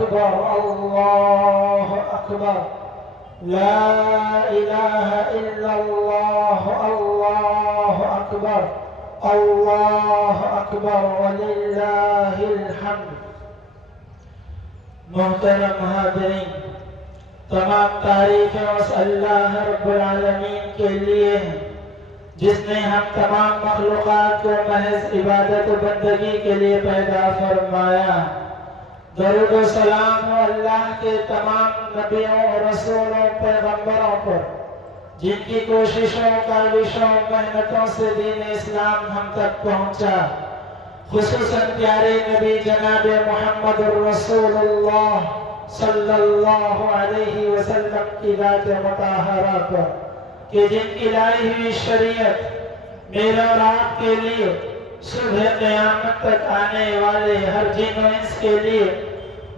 أكبر الله أكبر لا إله إلا الله الله أكبر الله أكبر ولله الحمد۔ محترم حاضرین، تمام تعریفیں اس اللہ رب العالمین کے لیے ہیں جس نے ہم تمام مخلوقات کو محض عبادت و بندگی کے لیے پیدا فرمایا۔ درود و سلام ہو اللہ کے تمام نبیوں رسولوں پیغمبروں پر جن کی کوششوں کاوشوں محنتوں سے دین اسلام ہم تک پہنچا، خصوصاً پیارے نبی جناب محمد الرسول اللہ صلی اللہ علیہ وسلم کی ذات مطہرہ پر کہ جن کی لائی ہوئی شریعت میرا اور آپ کے لیے صبح قیامت تک آنے والے ہر جن و انس کے لیے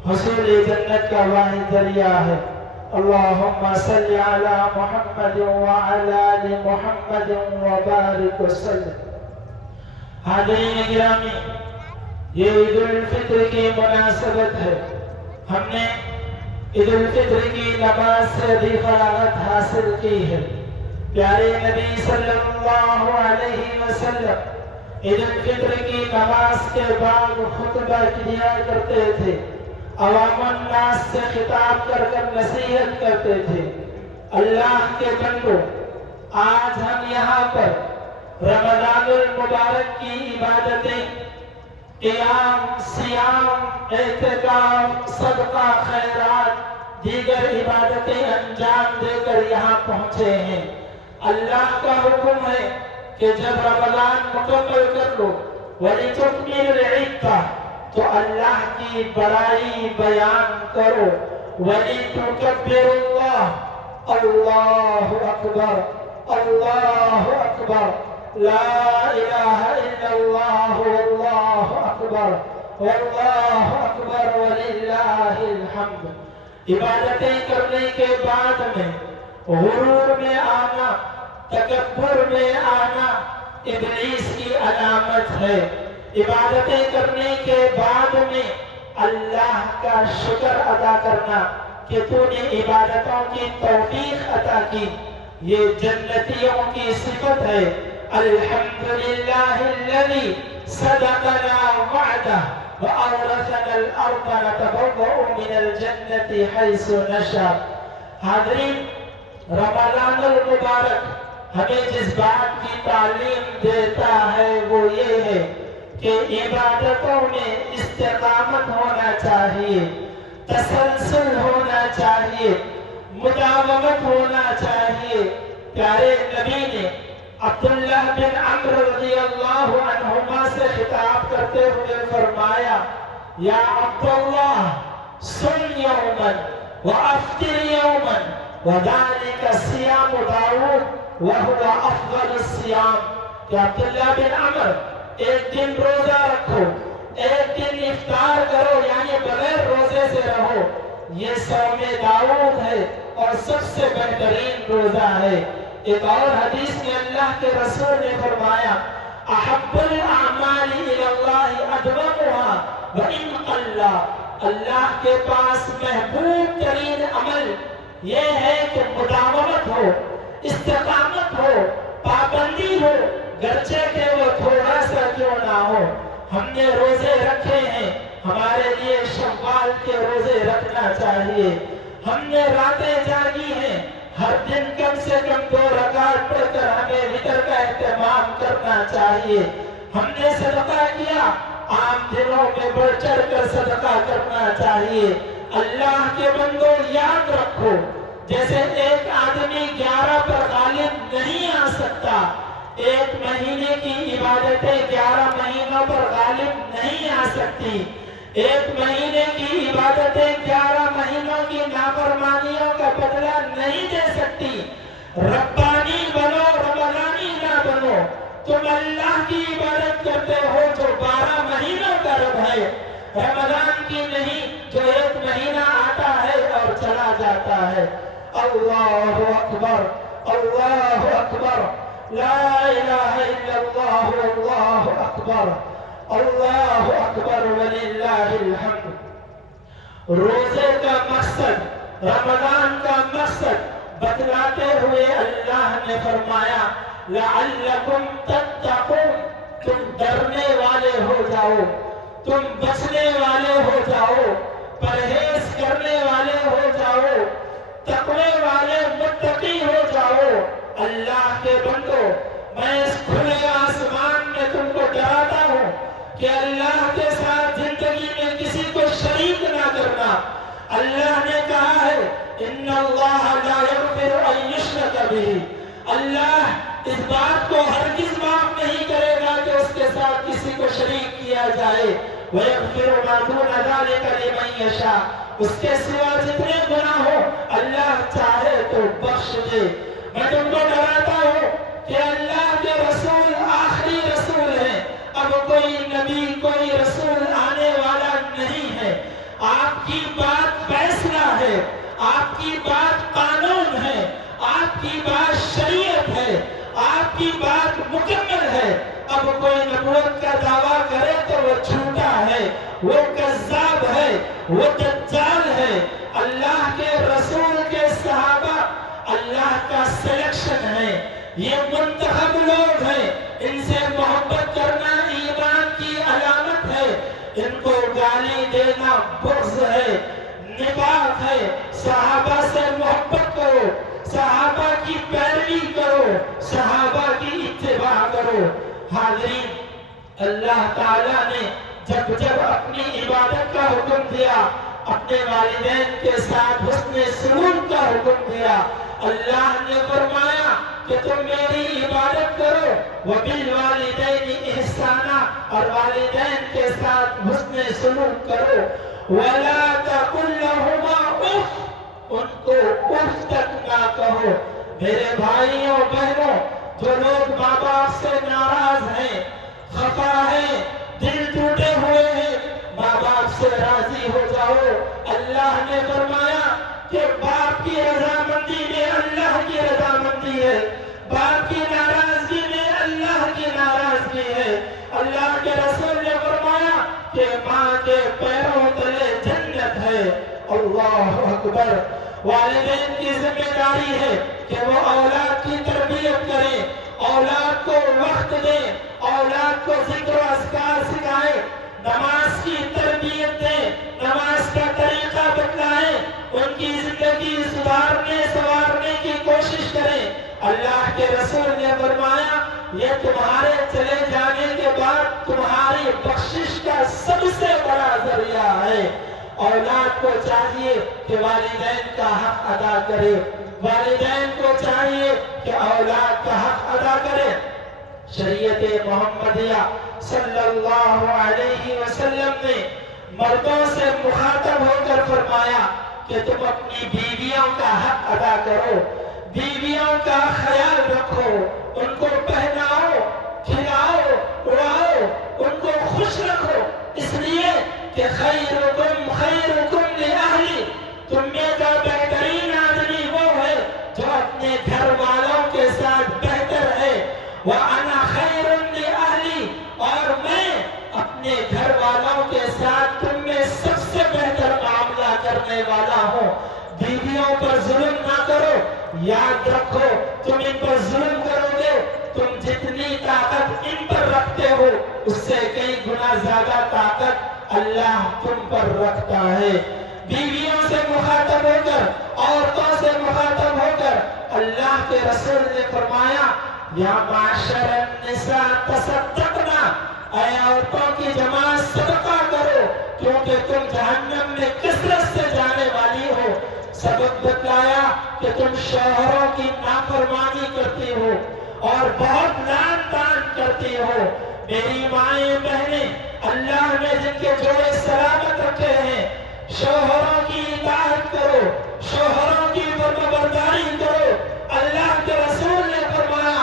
حصول جنت کا واحد ذریعہ ہے۔ اللہم صلی علی محمد وعلی آل محمد وبارک وسلم۔ حاضرین گرامی، یہ عید الفطر کی مناسبت ہے۔ ہم نے عید الفطر کی نماز سے بھی فراغت حاصل کی ہے۔ پیارے نبی صلی اللہ علیہ وسلم عید الفطر کی نماز کے بعد خطبہ دیا کرتے تھے، عوام الناس سے خطاب کر کر نصیحت کرتے تھے۔ اللہ کے بندو، آج ہم یہاں پر رمضان المبارک کی عبادتیں، قیام، سیام، اعتکاف، صدقہ، خیرات، دیگر عبادتیں انجام دے کر یہاں پہنچے ہیں۔ اللہ کا حکم ہے کہ جب رمضان مکمل کر لو وَلِتُكْمِلُ الْعِدَّةَ تو اللہ کی بڑائی بیان کرو، وَلِتُكَبِّرُوا اللَّهَ اللہ اکبر اللہ اکبر لا الہ الا اللہ واللہ اکبر واللہ اکبر وللہ الحمد۔ عبادتیں کرنے کے بعد میں غرور میں آنا، تکبر میں آنا ابلیس کی علامت ہے۔ عبادتیں کرنے کے بعد میں اللہ کا شکر ادا کرنا کہ تو نے عبادتوں کی توفیق عطا کی، یہ جنتیوں کی صفت ہے۔ الحمدللہ الذی صدقنا وعدہ وَأَوْرَثَنَا الْأَرْضَ نَتَبَوَّأُ مِنَ الْجَنَّةِ حَيْثُ نَشَاءُ۔ حاضرین، رمضان المبارک ہمیں جس بات کی تعلیم دیتا ہے وہ یہ ہے کہ عبادتوں میں استقامت ہونا چاہیے، تسلسل ہونا چاہیے، مداومت ہونا چاہیے۔ پیارے نبی نے عبداللہ بن عمرو رضی اللہ عنہما سے خطاب کرتے ہوئے فرمایا، یا عبداللہ سن یوماً وافطر یوماً وذالک صیام داؤد وہو افضل الصیام۔ کہ عبداللہ بن عمرو ایک دن روزہ رکھو، ایک دن افطار کرو، یعنی بغیر روزے سے رہو، یہ صوم داؤد ہے اور سب سے بہترین روزہ ہے۔ ایک اور حدیث میں اللہ کے رسول نے فرمایا، احب الاعمال الی اللہ ادومها وان قل۔ اللہ کے پاس محبوب ترین عمل یہ ہے کہ مداومت ہو، استقامت ہو، پابندی ہو، گرچہ کہ وہ تھوڑا سا کیوں نہ ہو۔ ہم نے روزے رکھے ہیں، ہمارے لیے شوال کے روزے رکھنا چاہیے۔ ہم نے راتیں جاگی ہیں، ہر دن کم سے کم 2 رکعت پڑھ کر ہمیں وتر کا اہتمام کرنا چاہیے۔ ہم نے صدقہ کیا، عام دنوں میں بڑھ چڑھ کر صدقہ کرنا چاہیے۔ اللہ کے بندوں یاد رکھو، جیسے ایک آدمی 11 پر غالب نہیں آ سکتا، ایک مہینے کی عبادتیں 11 مہینوں پر غالب نہیں آ سکتی، ایک مہینے کی عبادتیں 11 مہینوں کی نافرمانیوں کا بدلہ نہیں دے سکتی۔ ربانی بنو، رمضانی نہ بنو۔ تم اللہ کی عبادت کرتے ہو جو 12 مہینوں کا رب ہے، رمضان کی نہیں جو 1 مہینہ آتا ہے اور چلا جاتا ہے۔ اللہ اکبر اللہ اکبر لا الہ الا اللہ واللہ اکبر اللہ اکبر وللہ الحمد۔ روزے کا مقصد، رمضان کا مقصد بتلاتے ہوئے اللہ نے فرمایا لعلکم تتقون، تم ڈرنے والے ہو جاؤ، تم بچنے والے ہو جاؤ، پرہیز کرنے والے ہو جاؤ، تقوی والے متقی ہو جاؤ۔ اللہ کے بندو، میں اس کھلے آسمان میں تم کو ڈراتا ہوں کہ اللہ کے ساتھ زندگی میں کسی کو شریک نہ کرنا۔ اللہ نے کہا ہے ان اللہ لا یغفر ان یشرک بہ، اللہ اس بات کو ہرگز معاف نہیں کرے گا کہ اس کے ساتھ کسی کو شریک کیا جائے۔ وَيَغْفِرُ مَا دُونَ ذَلِكَ لِمَن يَشَاءُ، اس کے سوا جتنے گناہ ہو اللہ چاہے تو بخش دے۔ میں تم کو ڈراتا ہوں کہ اللہ کے رسول آخری رسول ہیں، اب کوئی نبی کوئی رسول آنے والا نہیں ہے۔ آپ کی بات فیصلہ ہے، آپ کی بات قانون ہے، آپ کی بات شریعت ہے، آپ کی بات مکمل ہے۔ اب کوئی نبوت کا دعویٰ کرے تو وہ جھوٹا ہے، وہ کذاب ہے، وہ دجال ہے۔ اللہ کے رسول کے صحابہ اللہ کا سلیکشن ہے، یہ منتخب لوگ ہیں، ان سے محبت کرنا ایمان کی علامت ہے۔ ان کو گالی دینا بغض ہے، نفاق ہے۔ صحابہ سے محبت کرو، صحابہ کی پیروی کرو، صحابہ کی اتباع کرو۔ حاضرین، اللہ تعالیٰ نے جب اپنی عبادت کا حکم دیا، اپنے والدین کے ساتھ حسن سلوک کا حکم دیا، اللہ نے فرمایا کہ تم میری عبادت کرو، وَبِالْوَالِدَيْنِ إِحْسَانًا، اور والدین کے ساتھ حسن سلوک کرو۔ وَلَا تَقُلْ لَهُمَا اُفٍّ، ان کو اف تک نہ کہو۔ میرے بھائیوں بہنوں، جو لوگ ماں باپ سے ناراض ہیں، خفا ہیں، دل ٹوٹے ہوئے ہیں، ماں باپ سے راضی ہو جاؤ۔ اللہ نے فرمایا کہ باپ کی رضامندی میں اللہ کی رضامندی ہے، باپ کی ناراضگی میں اللہ کی ناراضگی ہے۔ اللہ کے رسول نے فرمایا کہ ماں کے پیروں تلے جنت ہے۔ اللہ اکبر۔ والدین کی ذمہ داری ہے کہ وہ اولاد کی تربیت کریں، اولاد کو وقت دیں، اولاد کو ذکر و اذکار سکھائیں، نماز کی تربیت دیں، نماز کا طریقہ بتلائیں، ان کی زندگی سنوارنے کی کوشش کریں۔ اللہ کے رسول نے فرمایا یہ تمہارے چلے جانے کے بعد تمہاری بخشش کا سب سے بڑا ذریعہ ہے۔ اولاد کو چاہیے کہ والدین کا حق ادا کرے، والدین کو چاہیے کہ اولاد کا حق ادا کرے۔ شریعت محمدیہ صلی اللہ علیہ وسلم نے مردوں سے مخاطب ہو کر فرمایا کہ تم اپنی بیویوں کا حق ادا کرو، بیویوں کا خیال رکھو، ان کو پہناؤ، کھلاؤ، اڑاؤ، ان کو خوش رکھو، اس لیے کہ خیرکم خیرکم لأہلی، تم میں کا بہترین آدمی وہ ہے جو اپنے گھر والوں کے ساتھ بہتر ہے۔ وَأَنَا خَيْرٌ لِأَهْلِي، اور میں اپنے گھر والوں کے ساتھ تم میں سب سے بہتر معاملہ کرنے والا ہوں۔ بیویوں پر ظلم نہ کرو، یاد رکھو تم ان پر ظلم کرو گے، تم جتنی طاقت ان پر رکھتے ہو اس سے کئی گنا زیادہ طاقت اللہ تم پر رکھتا ہے۔ بیویوں سے مخاطب ہو کر، عورتوں سے مخاطب ہو کر اللہ کے رسول نے فرمایا یا معاشر النساء تصدقنا، اے عورتوں کی جماعت صدقہ کرو کیونکہ تم جہنم میں کثرت سے جانے والی ہو۔ سبب بتلایا کہ تم شوہروں کی نافرمانی کرتی ہو اور بہت لعن طعن کرتی ہو۔ میری مائیں بہنیں، اللہ نے جن کے جوڑے سلامت رکھے ہیں، شوہروں کی اطاعت کرو، شوہروں کی فرمانبرداری کرو۔ اللہ کے رسول نے فرمایا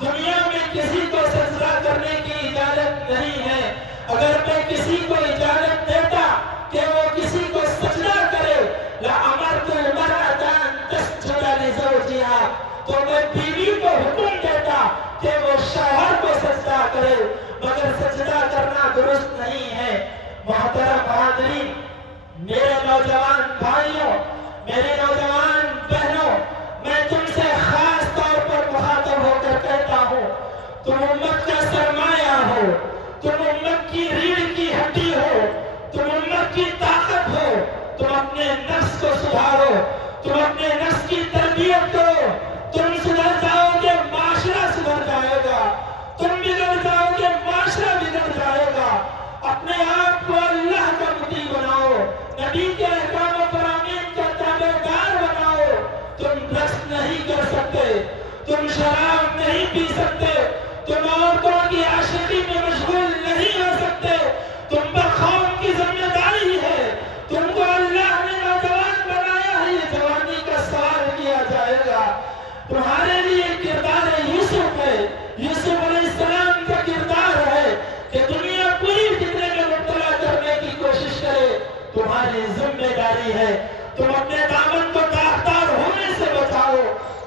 دنیا میں کسی کو سجدہ کرنے کی اجازت نہیں ہے، اگر میں کسی کو اجازت دیتا کہ وہ کسی کو سجدہ کرے لَأَمَرْتُ الْمَرْأَةَ أَن تَسْجُدَ لِزَوْجِهَا، تو میں بیوی کو حکم دیتا کہ وہ شوہر کو سجدہ کرے، مگر سجدہ کرنا درست نہیں ہے۔ محترم حاضرین، تم اپنے نفس کی تربیت کرو، تم سدھر جاؤ گے معاشرہ سدھر جائے گا، تم بگڑ جاؤ گے معاشرہ بگڑ جائے گا۔ اپنے آپ کو اللہ کا مطیع بناؤ، نبی کے احکام و فرامین کا تابعدار بناؤ۔ تم رقص نہیں کر سکتے، تم شراب نہیں پی سکتے، تم عورتوں کی عاشقی میں مشغول نہیں ہو سکتے، تم پر قوم کی ذمہ داری ہے، تم کو اللہ نے نوجوان بنایا ہے، یہ جوانی کا سوال کیا جائے گا۔ تمہارے لیے کردار یوسف ہے، یوسف علیہ السلام کا کردار ہے کہ دنیا پوری فتنے میں مبتلا کرنے کی کوشش کرے، تمہاری ذمہ داری ہے۔ تم اپنے دامن کو داغدار ہونے سے بچاؤ،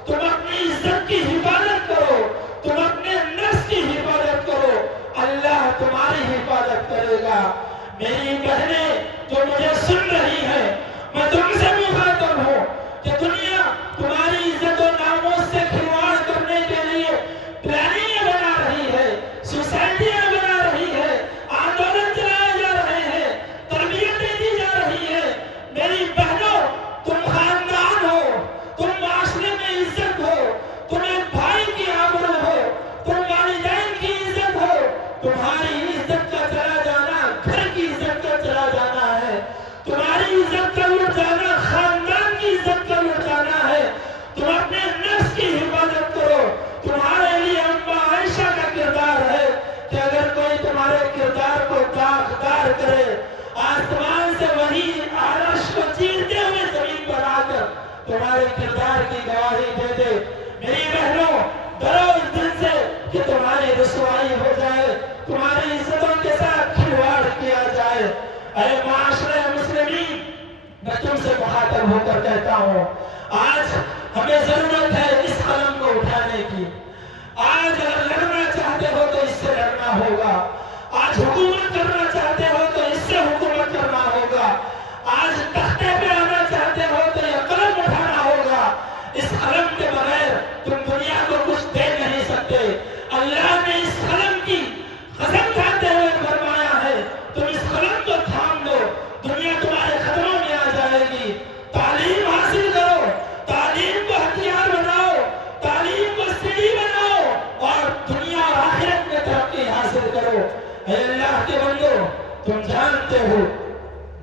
تم اپنی عزت کی حفاظت کرو، تم اپنے نفس کی حفاظت کرو، اللہ تمہاری حفاظت کرے گا۔ میری بہنیں جو مجھے سن رہی ہیں، میں تم سے مخاطب ہوں کہ دنیا تمہاری عزت و ناموس سے کھلواڑ کرنے کے لیے پلاننگ بنا رہی ہے، سوسائٹیاں بنا رہی ہے، آندولن چلائے جا رہے ہیں، تربیتیں دی جا رہی ہیں۔ میری بہنوں، تم خاندان ہو، تم معاشرے میں عزت ہو، تم ایک بھائی کی آبرو ہو، تم والدین کی عزت ہو، تمہاری عزت کا چلا جانا گھر کی عزت کا چلا جانا ہے، تمہاری عزت کا لٹ جانا خاندان کی عزت کا لٹ جانا ہے۔ تم اپنے نفس کی حفاظت کرو۔ تمہارے لیے اماں عائشہ کا کردار ہے کہ اگر کوئی تمہارے کردار کو داغدار کرے، آسمان سے وہی عرش کو چیرتے ہوئے زمین پر آ کر تمہارے کردار کی گواہی دے دے۔ میری بہنوں، ڈرو اس دن سے کہ تمہاری رسوائی ہو جائے، تمہاری عزتوں کے ساتھ کھلواڑ کیا جائے۔ اے معاشرے مسلمین، میں تم سے مخاطب ہو کر کہتا ہوں، آج ہمیں ضرورت ہے اس قلم کو اٹھانے کی۔ آج اگر لڑنا چاہتے ہو تو اس سے لڑنا ہوگا، آج حکومت کرنا چاہتے ہو تو اس سے حکومت کرنا ہوگا، آج تختے پہ آنا چاہتے ہو تو یہ قلم اٹھانا ہوگا۔ اس قلم کے بغیر تم دنیا کو کچھ دے نہیں سکتے۔ اللہ نے اس قلم کی قسم کھاتے ہوئے فرمایا ہے، تم اس قلم کو تھام لو، دنیا تمہارے قدموں میں آ جائے گی۔ تعلیم حاصل کرو، تعلیم کو ہتھیار بناؤ، تعلیم کو سیڑھی بناؤ اور دنیا اور آخرت میں ترقی حاصل کرو۔ اے اللہ کے بندو، تم جانتے ہو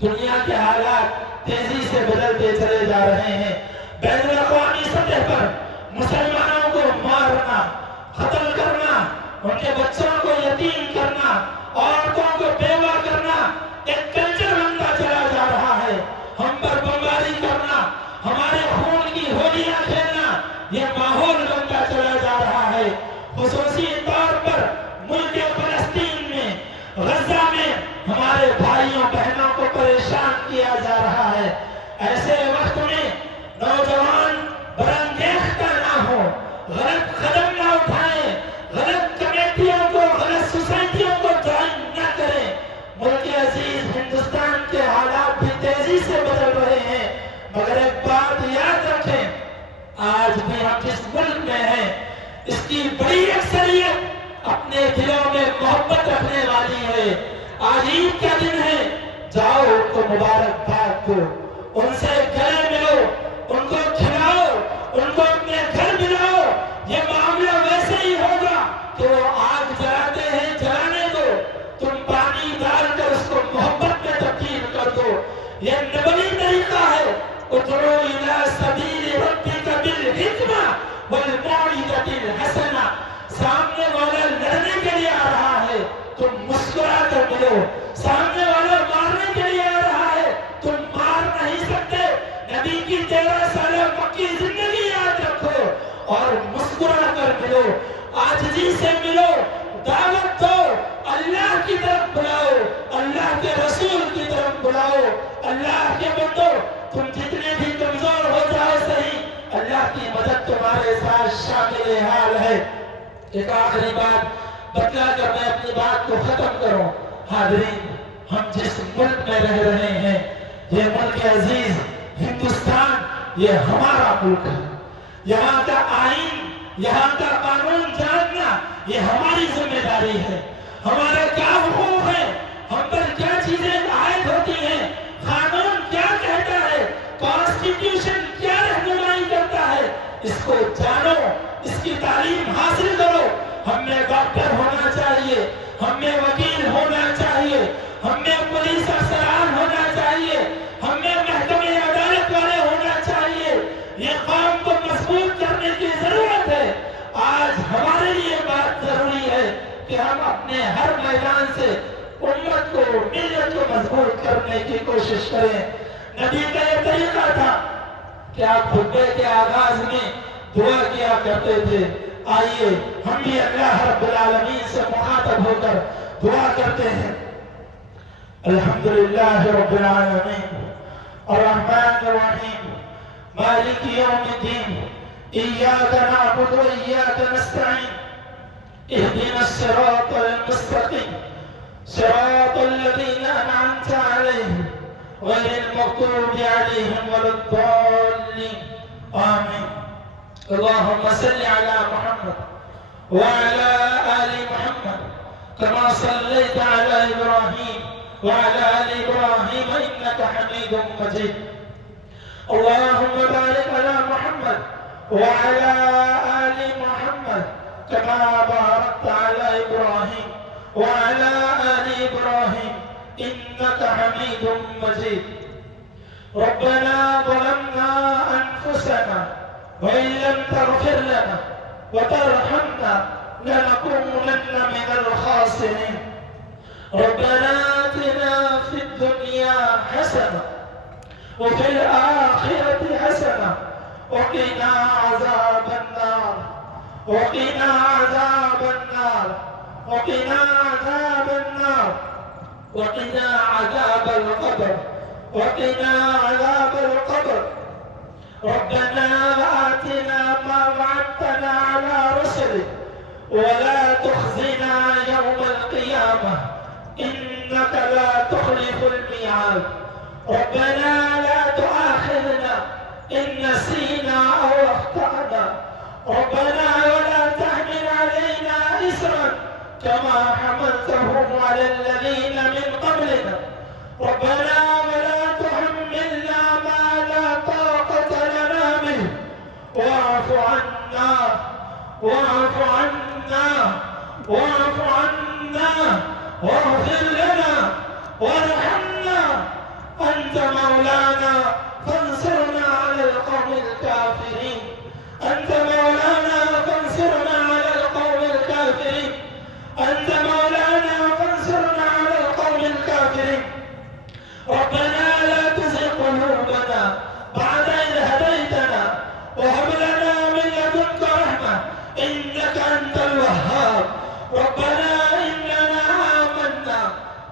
دنیا کے حالات تیزی سے بدلتے چلے جا رہے ہیں۔ بین الاقوامی سطح پر مسلمانوں کو مارنا، قتل کرنا، ان کے بچوں کو یتیم کرنا، عورتوں کو بیوہ کرنا ایک کلچر بنتا چلا جا رہا ہے۔ ہم پر بمباری کرنا، ہمارے خون کی ہولیاں کھیلنا، یہ ماحول بنتا چلا جا رہا ہے۔ خصوصی طور پر ملک فلسطین میں، غزہ میں ہمارے بھائیوں بہنوں کو پریشان کیا جا رہا ہے۔ ایسے وقت میں نوجوان برانگیختہ نہ ہو، غلط قدم نہ اٹھائیں، غلط کمیٹیوں کو، غلط سوسائٹیوں کو جوائن نہ کریں۔ ملک عزیز ہندوستان کے حالات بھی تیزی سے بدل رہے ہیں، مگر ایک بات یاد رکھیں، آج بھی ہم جس ملک میں ہیں اس کی بڑی اکثریت اپنے دلوں میں محبت رکھنے والی ہے۔ آج عید کا دن ہے، جاؤ ان کو مبارکباد دو، ان سے گلے ملو، ان کو کھلاؤ، ان کو اپنے گھر ملاؤ۔ یہ معاملہ ویسے ہی ہوگا کہ وہ آگ جلاتے ہیں، جلانے دو، تم پانی ڈال کر اس کو محبت میں تبدیل کر دو۔ یہ نبوی طریقہ ہے، ادعو الی سبیل ربک بالحکمہ والموعظۃ الحسنہ۔ سامنے والا لڑنے کے لیے آ رہا ہے، تم مسکرا کر ملو۔ سامنے والا مارنے کے لیے آ رہا ہے، تم مار نہیں سکتے۔ نبی کی 13 سالہ مکی زندگی یاد رکھو اور مسکرا کر ملو، عاجزی سے ملو، دعوت دو، اللہ کی طرف بلاؤ، اللہ کے رسول کی طرف بلاؤ۔ اللہ کے بندو، تم جتنے بھی کمزور ہو جاؤ صحیح، اللہ کی مدد تمہارے ساتھ شامل حال ہے۔ ایک آخری بات بتلا کر میں اپنی بات کو ختم کروں۔ حاضرین، ہم جس ملک میں رہ رہے ہیں، یہ ملک عزیز ہندوستان، یہ ہمارا ملک ہے۔ یہاں کا آئین، یہاں کا قانون جاننا یہ ہماری ذمہ داری ہے۔ ہمارا کیا حقوق ہے، ہم پر کیا چیزیں عائد ہوتی ہیں، قانون کیا کہتا ہے، کانسٹیٹیوشن کیا اس کو جانو، اس کی تعلیم حاصل کرو۔ ہم میں ڈاکٹر ہونا چاہیے، ہم میں وکیل ہونا چاہیے، ہم میں پولیس افسران ہونا چاہیے، ہم میں محکمہ عدالت والے ہونا چاہیے۔ یہ قوم کو مضبوط کرنے کی ضرورت ہے۔ آج ہمارے لیے بات ضروری ہے کہ ہم اپنے ہر میدان سے امت کو، ملت کو مضبوط کرنے کی کوشش کریں۔ نبی کا یہ طریقہ تھا کہ آپ خطبے کے آغاز میں دعا کیا کرتے تھے۔ آئیے ہم بھی اللہ رب العالمین سے مخاطب ہو کر دعا کرتے ہیں۔ الحمدللہ رب العالمین الرحمن الرحیم مالک یوم الدین ایاک نعبد و ایاک نستعین اهدنا الصراط المستقیم صراط الذین انعمت علیہم غیر المغضوب علیہم ولا الضالین آمین۔ اللهم صل على محمد وعلى آل محمد كما صليت على إبراهيم وعلى آل إبراهيم إنك حميد مجيد۔ اللهم بارك على محمد وعلى آل محمد كما باركت على إبراهيم وعلى آل إبراهيم إنك حميد مجيد۔ ربنا ظلمنا أنفسنا وإن لم تغفر لنا وترحمنا لنكونن من الخاسرين۔ ربنا آتنا في الدنيا حسنة وفي الآخرة حسنة وقنا عذاب النار، وقنا عذاب النار، وقنا عذاب النار، وقنا عذاب القبر، وقنا عذاب القبر۔ ربنا آتنا ما وعدتنا على رسلك ولا تخزنا يوم القيامة إنك لا تخلف الميعاد۔ ربنا لا تؤاخذنا إن نسينا أو أخطأنا، ربنا ولا تحمل علينا إصرا كما حملته على الذين من قبلنا، ربنا ولا تحملنا ما لا طاقة لنا به، واعف عنا واعف عنا واعف عنا واغفر لنا وارحمنا، أنت مولانا فانصرنا على القوم الكافرين، أنت مولانا فانصرنا على القوم الكافرين، أنت مولانا فانصرنا على القوم الكافرين۔ ربنا لا تزغ قلوبنا بعد إذ هديتنا وهب لنا من لدنك رحمة إنك أنت الوهاب۔ ربنا إننا آمنا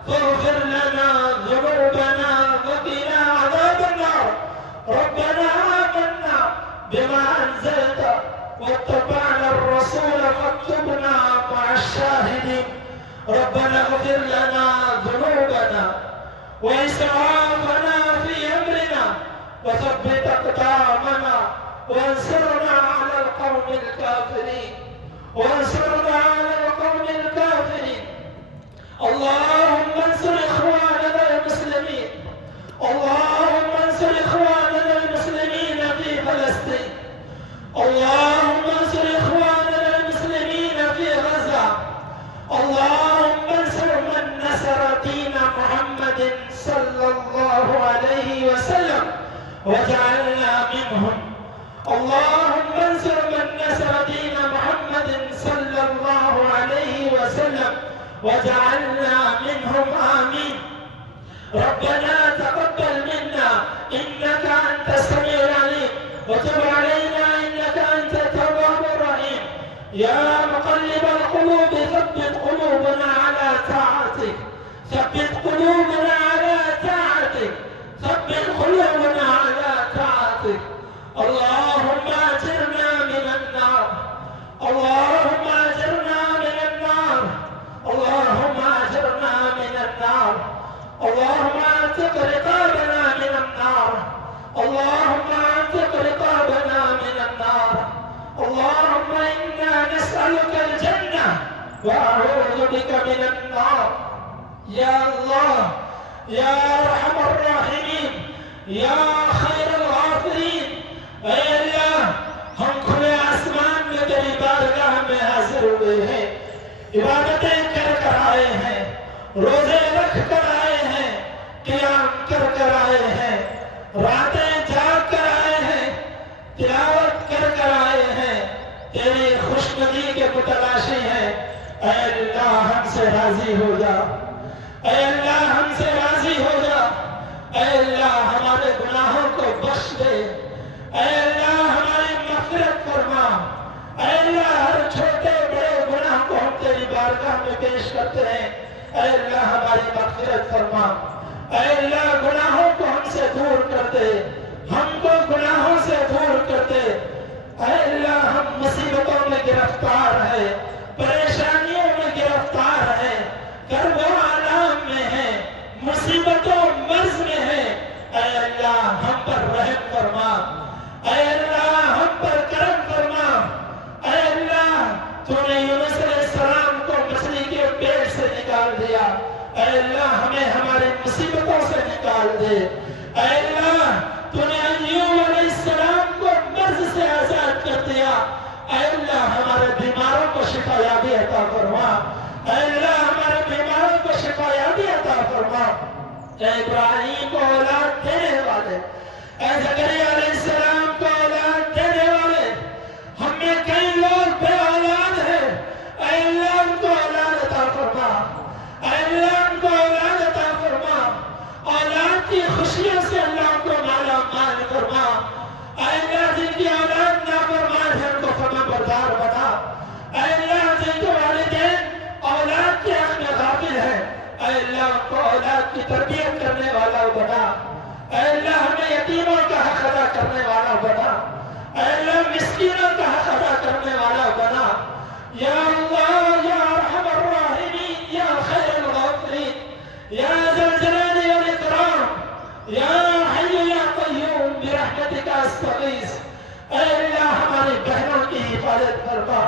فاغفر لنا ذنوبنا وقنا عذاب النار۔ ربنا آمنا بما أنزلت واتبعنا الرسول فاكتبنا مع الشاهدين۔ ربنا اغفر لنا ذنوبنا وإسرافنا في أمرنا وثبت أقدامنا وانصرنا على القوم الكافرين، وانصرنا على القوم الكافرين۔ اللهم انصر إخواننا المسلمين، اللهم انصر إخواننا المسلمين في فلسطين، اللهم انصر إخواننا المسلمين في غزة، اللهم انصر من نصر دين محمد صلى الله عليه وسلم واجعلنا منهم، اللهم انصر من نصر دين محمد صلى الله عليه وسلم واجعلنا منهم آمين۔ ربنا تقبل منا إنك أنت السميع العليم وتب علينا إنك أنت التواب الرحيم۔ يا مقلب القلوب ثبت قلوبنا على طاعتك، ثبت قلوبنا على طاعتك، ثبت قلوبنا على طاعتك۔ اللهم أجرنا من النار، اللهم أجرنا من النار، اللهم أجرنا من النار، اللهم أعتق رقابنا من النار، اللهم أعتق رقابنا من النار، اللهم إنا نسألك الجنة وأعوذ بك من النار۔ يا الله يا أرحم الراحمين، يا خير الغافرين، اے اللہ ہم راتیں جاگ کر آئے ہیں، تلاوت کر کر آئے ہیں، تیری خوشنودی کے متلاشی ہیں۔ اے اللہ ہم سے راضی ہو جا، اے اللہ ہم سے راضی ہو جا، اے اللہ ہمارے گناہوں کو بخش دے، اے اللہ ہماری مغفرت فرما، اے اللہ ہر چھوٹے بڑے گناہ کو ہم تیری بارگاہ میں پیش کرتے ہیں، اے اللہ ہماری مغفرت فرما، اے اللہ گناہوں کو ہم سے دور کر دے، ہم کو گناہوں سے دور کر دے، اے اللہ ہم مصیبتوں میں گرفتار ہیں، پریشانیوں میں گرفتار ہیں، کرب و آلام میں ہیں، مصیبتوں مرض میں ہیں، اے اللہ ہم پر رحم فرما، اے اللہ ہم پر کرم فرما، اے اللہ تو نے یونس علیہ السلام کو مچھلی کے پیٹ سے نکال دیا، اے اللہ ہمیں ہماری مصیبتوں سے نکال دے، اے اللہ تو نے ایوب علیہ السلام کو مرض سے آزاد کر دیا، اے اللہ ہمارے بیماروں کو شفا یابی عطا فرما، اے اللہ ہمارے بیماروں کو شفا یابی عطا فرما، اے ابراہیم کو اولاد دینے والے، اے زکریا علیہ السلام کو اولاد دینے والے، ہم میں کئی لوگ بے اولاد ہیں، اے اللہ ان کو اولاد عطا فرما، اے اللہ ان کو اولاد عطا فرما، اولاد کی خوشیوں سے اللہ ان کو مالا مال فرما، اے اللہ جن کی اولاد نافرمان ہے ان کو فرما بردار بنا، اے اللہ جن کے والدین اولاد کے حق میں غافل ہیں، اے اللہ ان کو اولاد کی تربیت کرنے والا بنا، اے اللہ ہمیں یتیموں کا حق ادا کرنے والا بنا، اے اللہ مسکینوں کا حق ادا کرنے والا بنا، یا اللہ یا ارحم الراحمین یا خیر الغافرین یا ذا الجلال والاکرام یا حی یا قیوم برحمتک استغیث، اے اللہ ہماری بہنوں کی حفاظت فرما،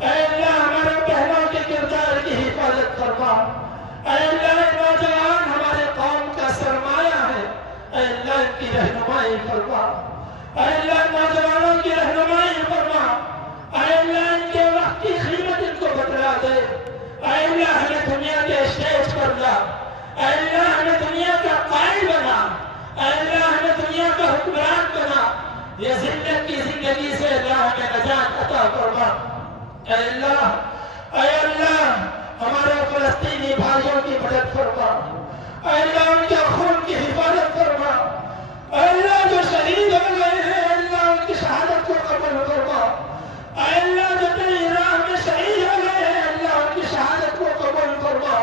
اے اللہ ہمارے بہنوں کے کردار کی حفاظت فرما، اے اللہ نوجوان ہمارے قوم کا سرمایہ ہے، اے اللہ ان کی رہنمائی فرما، اے اللہ نوجوانوں کی رہنمائی فرما، اے اللہ ان کے وقت کی قیمت ان کو بتلا دے، اے اللہ ہمیں دنیا کے اسٹیج پر لا، اے اللہ ہمیں دنیا کا قائد بنا، اے اللہ ہمیں دنیا کا حکمران بنا، یہ زندگی کی زندگی سے اللہ ہمیں نجات عطا فرما، اے اللہ ہمارے فلسطینی بھائیوں کی مدد فرما، اے اللہ ان کے خون کی حفاظت فرما، اے اللہ جو شہید ہو گئے ہیں اے اللہ ان کی شہادت کو قبول فرما، اے اللہ جو تیری راہ میں شہید ہو گئے ہیں اے اللہ ان کی شہادت کو قبول فرما،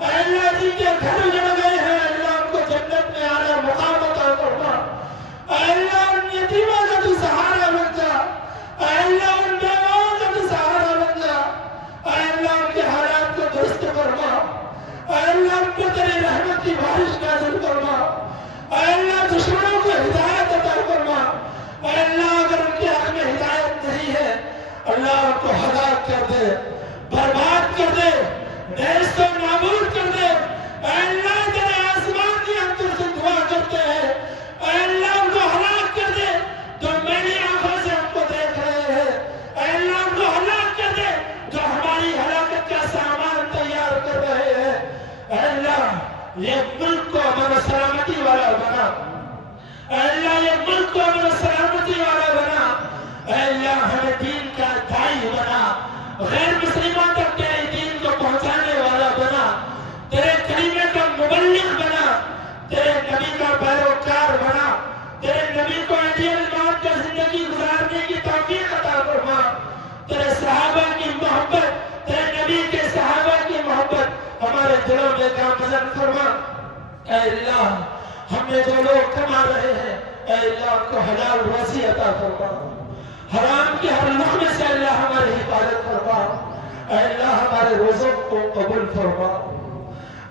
اے اللہ جن کے گھر اجڑ گئے ہیں اے اللہ ان کو جنت میں اعلیٰ مقام عطا فرما، اے اللہ ان یتیموں کا تو سہارا بن جا، اے اللہ ان بیواؤں کا تو سہارا بن جا، اے اللہ ان کے حالات کو درست فرما، اے اللہ ان کو تیری رحمت کی بارش نازل فرما، اے اللہ دشمنوں کو ہدایت عطا فرما، اے اللہ اگر ان کے حق میں ہدایت نہیں ہے اللہ ان کو ہلاک کر دے، برباد کر دے، نیست و نابود کر دے، اے اللہ تیرے آسمان کی ہم تجھ سے دعا کرتے ہیں، اے اللہ ان کو ہلاک کر دے جو میری آنکھوں سے ہم کو دیکھ رہے ہیں، اے اللہ ان کو ہلاک کر دے جو ہماری ہلاکت کا سامان تیار کر رہے ہیں، اے اللہ یہ ملک کو امن و سلامتی والا بنا، اے اللہ یہ ملک کو امن و سلامتی والا بنا، اے اللہ ہمیں دین کا داعی بنا، غیر مسلموں تک تیرے دین کو پہنچانے والا بنا، تیرے کلمے کا مبلغ بنا، تیرے نبی کا پیروکار بنا، تیرے نبی کو ایڈیل موت کا زندگی گزارنے کی توفیق عطا فرما، تیرے صحابہ کی محبت، تیرے نبی کے صحابہ کی محبت ہمارے دلوں میں گامزن فرما، اے اللہ ہم نے جو لوگ کما رہے ہیں اے اللہ ان کو حلال روزی عطا فرما، حرام کے ہر لقمے سے اللہ ہماری حفاظت فرما، اے اللہ ہمارے روزوں کو قبول فرما،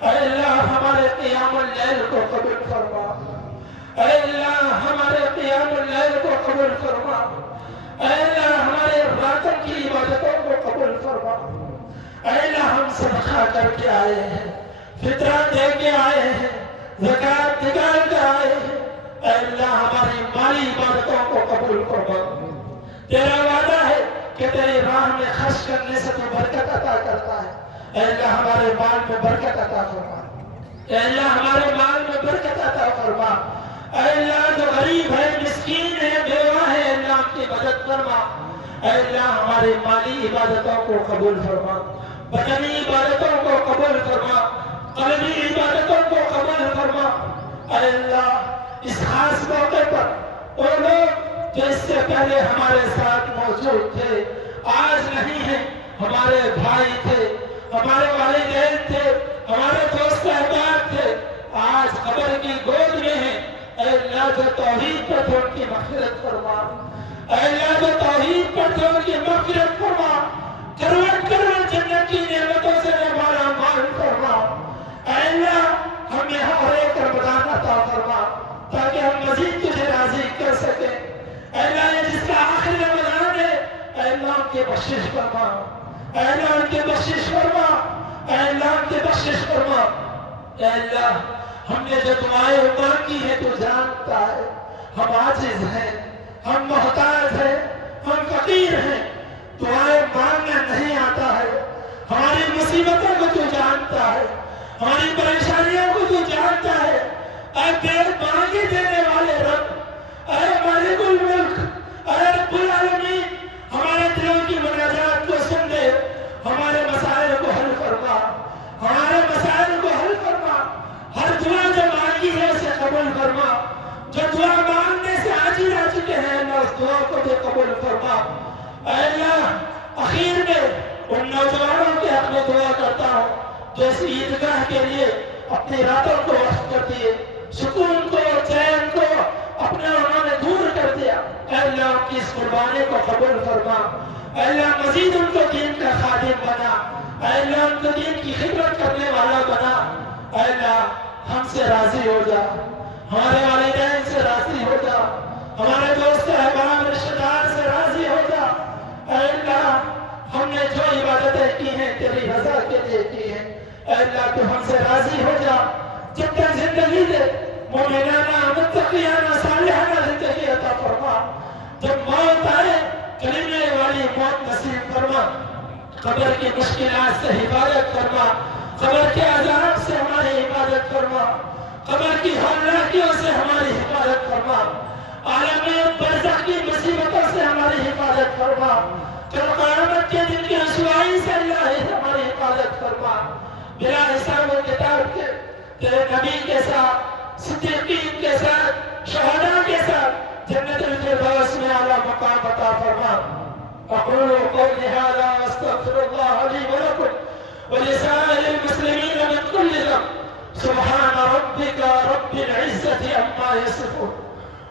اے اللہ ہمارے قیام اللیل کو قبول فرما، اے اللہ ہمارے قیام اللیل کو قبول فرما، اے اللہ ہمارے راتوں کی عبادتوں کو قبول فرما، اے اللہ ہم صدقہ کر کے آئے ہیں، فطرہ دے کے آئے ہیں، زکوٰۃ نکال کر آئے ہیں، اے اللہ ہماری مالی عبادتوں کو قبول فرما، تیرا وعدہ ہے کہ تیری راہ میں خرچ کرنے سے تو برکت عطا کرتا ہے، اے اللہ ہمارے مال میں برکت عطا فرما، اے اللہ ہمارے مال میں برکت عطا فرما، اے اللہ جو غریب ہے مسکین ہے بیوہ ہے اللہ کی مدد فرما اے اللہ ہماری مالی عبادتوں کو قبول فرما بدنی عبادتوں کو قبول فرما قلبی عبادتوں کو قبول فرما اے اللہ اس خاص موقع پر وہ لوگ جو اس سے پہلے ہمارے ساتھ موجود تھے آج نہیں ہیں ہمارے بھائی تھے ہمارے والدین تھے ہمارے دوست احباب تھے آج قبر کی گود میں ہیں اے اللہ جو توحید پر تھے ان کی مغفرت فرما اے اللہ جو توحید پر تھے ان کی مغفرت فرما کروٹ کروٹ جنت کی نعمتوں سے ہمارا مال فرما اے اللہ ہمیں ہر ایک رمضان عطا فرما تاکہ ہم مزید تجھے راضی کر سکیں اے اللہ یہ جس کا آخری رمضان ہے اے اللہ ان کی بخشش فرما اے اللہ ان کی بخشش فرما اے اللہ ان کی بخشش فرما اے اللہ ہم نے جو دعائیں مانگی ہیں تو جانتا ہے ہم عاجز ہیں ہم محتاج ہیں ہم فقیر ہیں دعائیں مانگنا نہیں آتا ہے ہماری مصیبتوں کو تو جانتا ہے ہماری پریشانیوں کو تو جانتا ہے اے بے مانگے دینے والے رب اے مالک الملک اے رب العالمین ہمارے دلوں کی مناجات کو سن لے ہمارے مسائل کو حل فرما ہمارے مسائل کو حل فرما ہر دعا جو مانگی ہے اسے قبول فرما جو دعا مانگنے سے عاجز آ چکے ہیں اللہ اس دعا کو بھی قبول فرما اے اللہ اخیر میں ان نوجوانوں کے حق میں دعا کرتا ہوں جو اس عیدگاہ کے لیے اپنی راتوں کو وقف کر دیے سکون کو چین کو اپنے انہوں نے دور کر دیا اے اللہ ان کی اس قربانی کو قبول فرما اے اللہ مزید ان کو دین کا خادم بنا اے اللہ ان کو دین کی خدمت کرنے والا بنا اے اللہ ہم سے راضی ہو جا ہمارے والدین سے راضی ہو جا ہمارے دوست احباب رشتہ دار سے راضی ہو جا اے اللہ ہم نے جو عبادتیں کی ہیں تیری رضا کے لیے کی ہیں اے اللہ تو ہم سے راضی ہو جا جب تک زندگی دے مومنانہ متقیانہ صالحانہ زندگی عطا فرما جب موت آئے کلمے والی موت نصیب فرما قبر کی مشکلات سے حفاظت فرما قبر کے عذاب سے ہماری حفاظت فرما قبر کی ہولناکیوں سے ہماری حفاظت فرما عالم برزخ کی مصیبتوں سے ہماری حفاظت فرما کل قیامت کے دن کی رسوائی سے اللہ ہماری حفاظت فرما بلا حساب و کتاب کے تیرے نبی کے ساتھ صدیقین کے ساتھ شہداء کے ساتھ جنت الفردوس میں اعلیٰ مقام عطا فرما اقول قولی هذا واستغفر الله لي ولكم ولسائر المسلمين من كل ذنب سبحان ربك رب العزة عما يصفون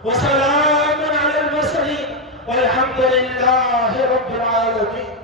وسلام على المرسلين والحمد لله رب العالمين